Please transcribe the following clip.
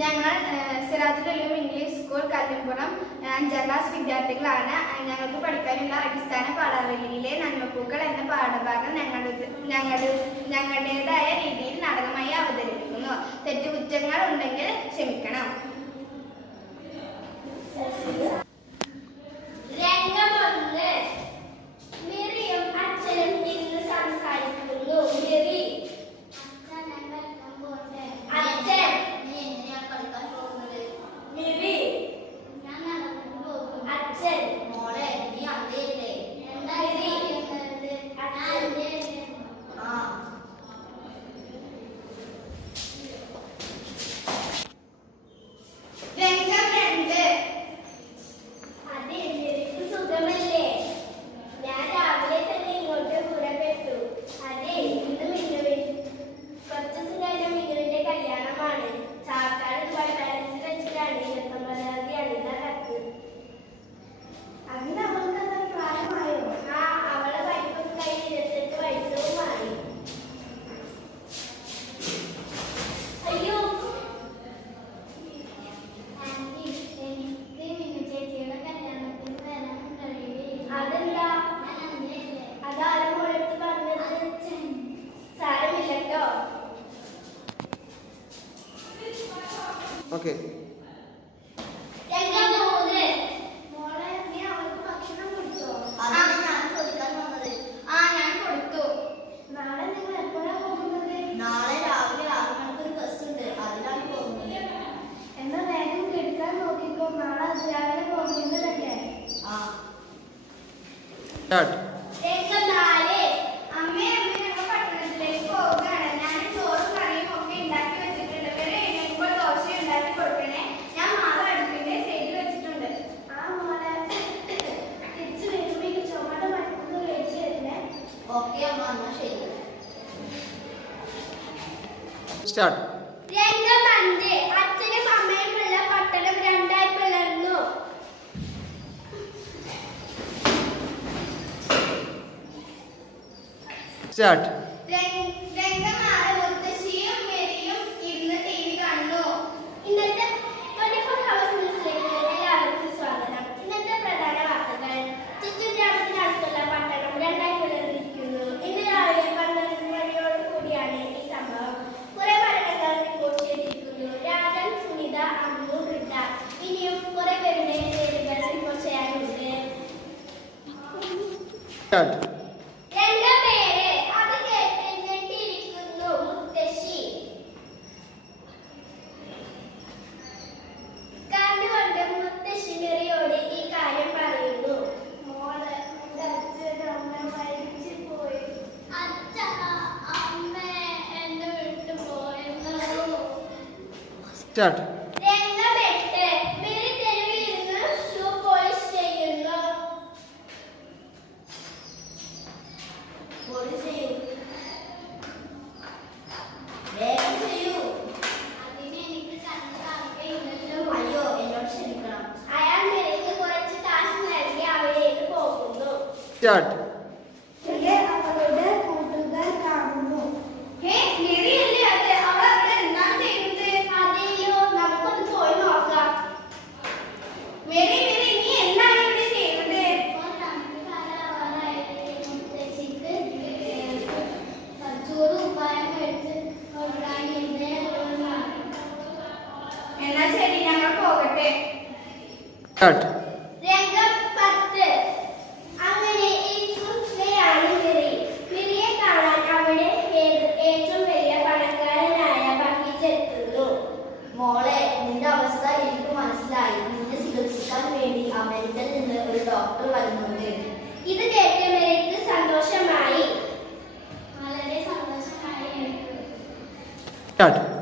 ഞങ്ങൾ Sirajul English school Kallumpuram 5ാം class വിദ്യാർത്ഥികളാണ്. ഞങ്ങൾക്ക് പഠിക്കാനുള്ള അടിസ്ഥാന പാഠാവലിയിലെ നന്മപ്പൂക്കൾ എന്ന പാഠഭാഗം ഞങ്ങളുടേതായ രീതിയിൽ നാടകമായി അവതരിപ്പിക്കുന്നു. തെറ്റുകുറ്റങ്ങൾ ഉണ്ടെങ്കിൽ ക്ഷമിക്കണം. Okay. Start. Start. അച്ഛനും അമ്മയുമുള്ള പട്ടണം രണ്ടായി പിളർന്നു. Start. മുത്തശ്ശിയും മെരിയും ഇരുന്ന് TV കാണുന്നു. ഇന്നത്തെ 24 hours ന്യൂസിലേക്ക് എല്ലാവർക്കും സ്വാഗതം. ഇന്നത്തെ പ്രധാന വാർത്തകൾ. ചിറ്റൂർ ഗ്രാമത്തിനടുത്തുള്ള പട്ടണം രണ്ടായി പിളർന്നിരിക്കുന്നു. ഇന്ന് രാവിലെ 12 മണിയോട് കൂടിയാണ് ഈ സംഭവം. കുറെ മരണങ്ങൾ റിപ്പോർട്ട് ചെയ്തിരിക്കുന്നു. രാജൻ, സുനിത, അമ്മു, വൃദ്ധ, ഇനിയും കുറെ പേരുടെ പേരുകൾ റിപ്പോർട്ട് ചെയ്യാനുണ്ട്. Start. Start. Start. Start. രംഗം 10. അങ്ങനെ ഇരിക്കുകയാണ് മിറി. മിറിയെ കാണാൻ അവിടെ ഏറ്റവും വലിയ പണക്കാരനായ ബക്കീറ്റെത്തുന്നു. മോളെ, നിന്റെ അവസ്ഥ എനിക്ക് മനസ്സിലായി. നിന്നെ ചികിത്സിക്കാൻ വേണ്ടി അമേരിക്കയിൽ നിന്ന് ഒരു ഡോക്ടർ വരുന്നുണ്ട്. ഇത് കേട്ട് മിറിക്ക് സന്തോഷമായി. Start.